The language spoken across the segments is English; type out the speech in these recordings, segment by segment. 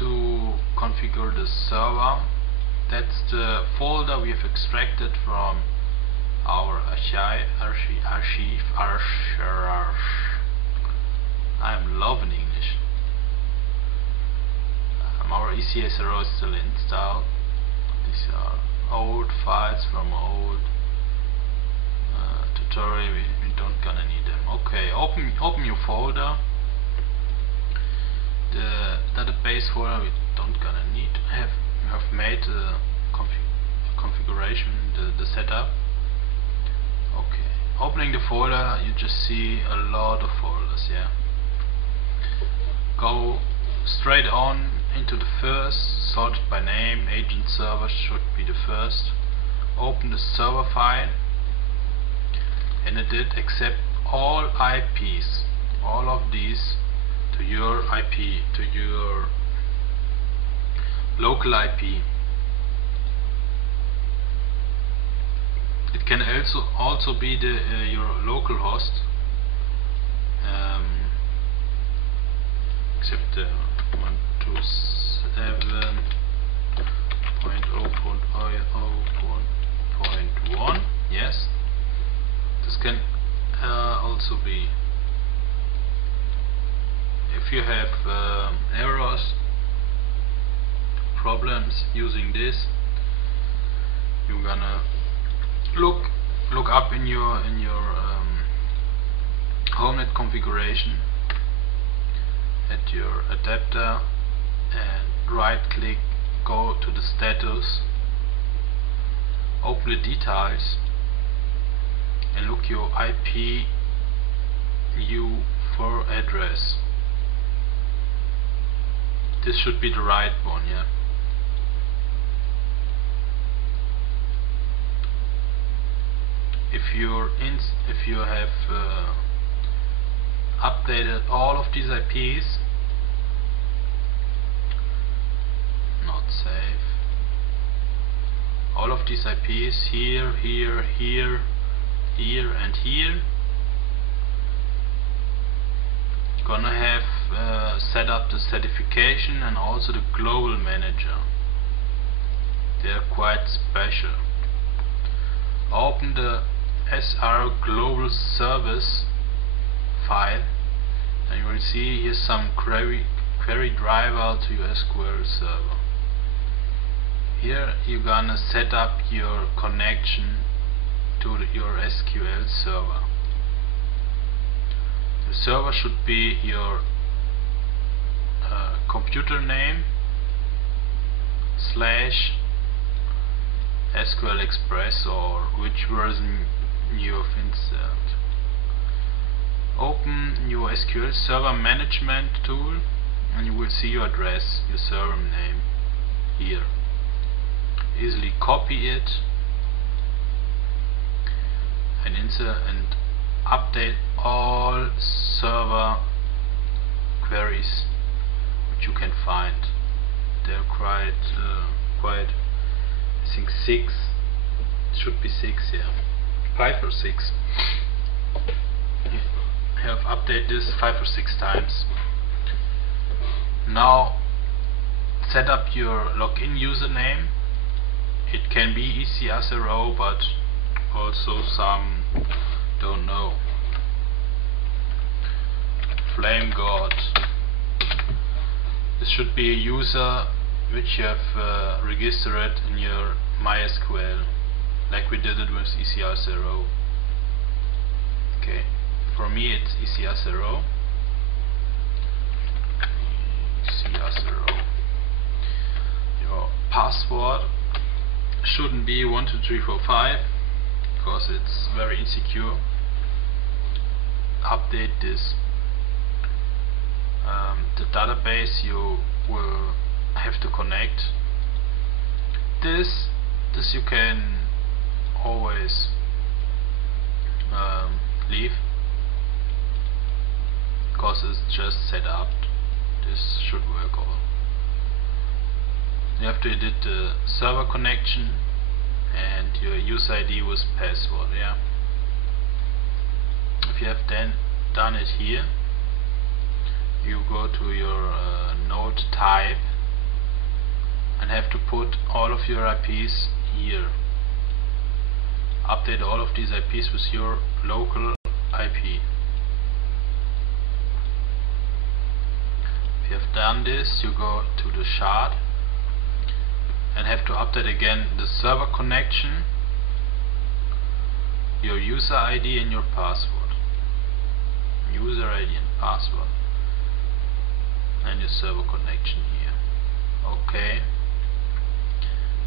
to configure the server. That's the folder we have extracted from our archive. I'm loving English. Our ECSRO is still installed. These are old files from old tutorial. We don't gonna need them. Okay, open your folder. The database folder we don't gonna need. We have made the configuration, the setup. Okay, opening the folder, you just see a lot of folders. Yeah. Go straight on into the first, sorted by name. Agent server should be the first. Open the server file, and it accept all IPs, all of these, to your IP, to your local IP. It can also be your local host, except 127.0.0.1. Yes, this can also be. If you have errors, problems using this, you're gonna look up in your HomeNet configuration at your adapter and right click, go to the status, open the details and look your IP U4 address. This should be the right one, yeah. If you have updated all of these IPs, not save. All of these IPs here, here, here, here, and here, gonna have set up the certification and also the global manager. They are quite special. Open the SR global service file and you will see here some query driver to your SQL server. Here you're gonna set up your connection to your SQL server. The server should be your computer name / SQL Express or which version you have installed. Open your SQL Server Management tool and you will see your address, your server name here. Easily copy it and insert and update all server queries which you can find. They're quite I think 6, should be 6, yeah, 5 or 6. I have updated this 5 or 6 times. Now set up your login username. It can be ECSRO, but also some don't know. Flame God. This should be a user which you have registered in your MySQL, like we did it with ECSRO. Okay, for me it's ECSRO. Your password shouldn't be 12345 because it's very insecure. Update this. The database you will have to connect. This you can always leave because it's just set up. This should work all. You have to edit the server connection and your user ID with password. Yeah. If you have then done it here, you go to your node type and have to put all of your IPs here. Update all of these IPs with your local IP. If you have done this, you go to the shard and have to update again the server connection, your user ID and your password. User ID and password, and your server connection here. Okay.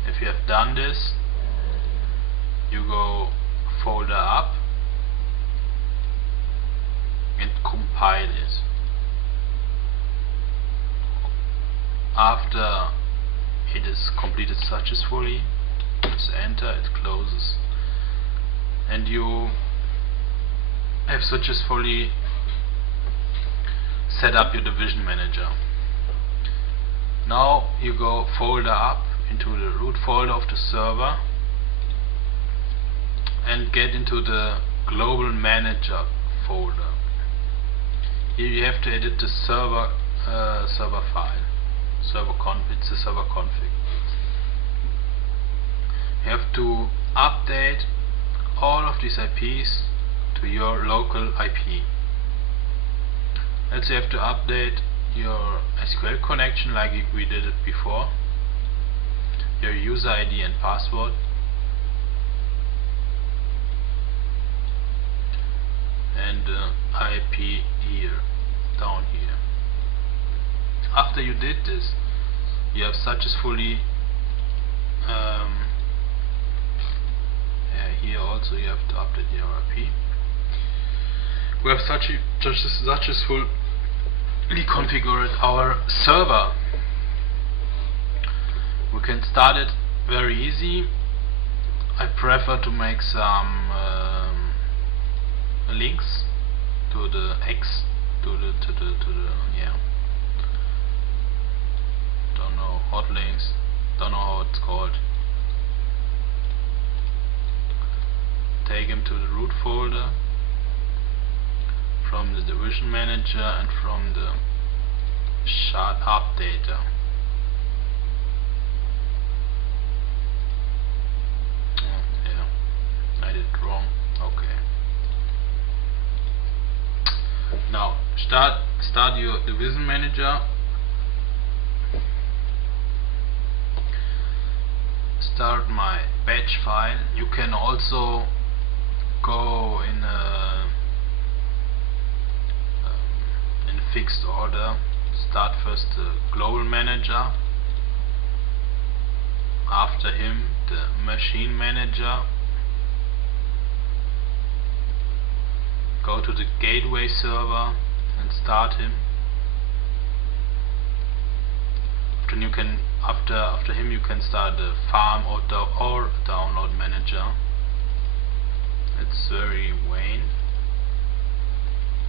If you have done this, you go folder up and compile it. After it is completed successfully, press enter, it closes, and you have successfully set up your division manager. Now you go folder up into the root folder of the server and get into the global manager folder. Here you have to edit the server file. It's a server config. You have to update all of these IPs to your local IP. Let's say you have to update your SQL connection like we did it before, your user ID and password, and IP here, down here. After you did this, you have successfully here also you have to update your IP. We have successfully configured our server. We can start it very easy. I prefer to make some links to the don't know, hot links, don't know how it's called. Take them to the root folder from the division manager and from the shard updater. Yeah, I did it wrong. Okay. Now start your division manager. Start my batch file. You can also go in a fixed order. Start first the global manager, after him the machine manager, go to the gateway server and start him. After him you can start the farm or download manager. It's very vain.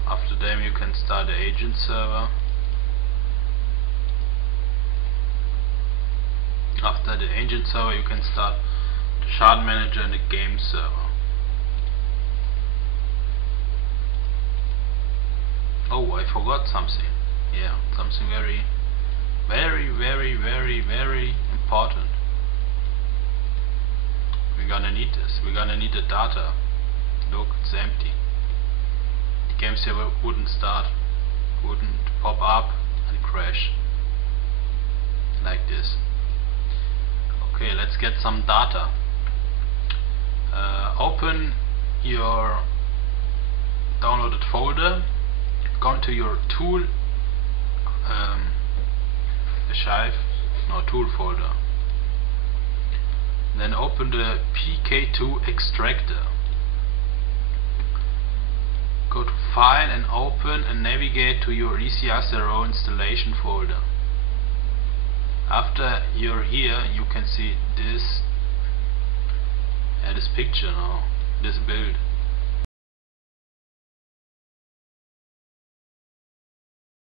After them you can start the agent server. After the agent server you can start the shard manager and the game server. Oh, I forgot something. Yeah, something very important. We're gonna need this. We're gonna need the data. Look, it's empty. The game server wouldn't start, wouldn't pop up and crash like this. Okay, let's get some data. Open your downloaded folder, go into your tool, tool folder. Then open the PK2 extractor. Go to File and Open and navigate to your ECSRO installation folder. After you're here, you can see this picture now, this build.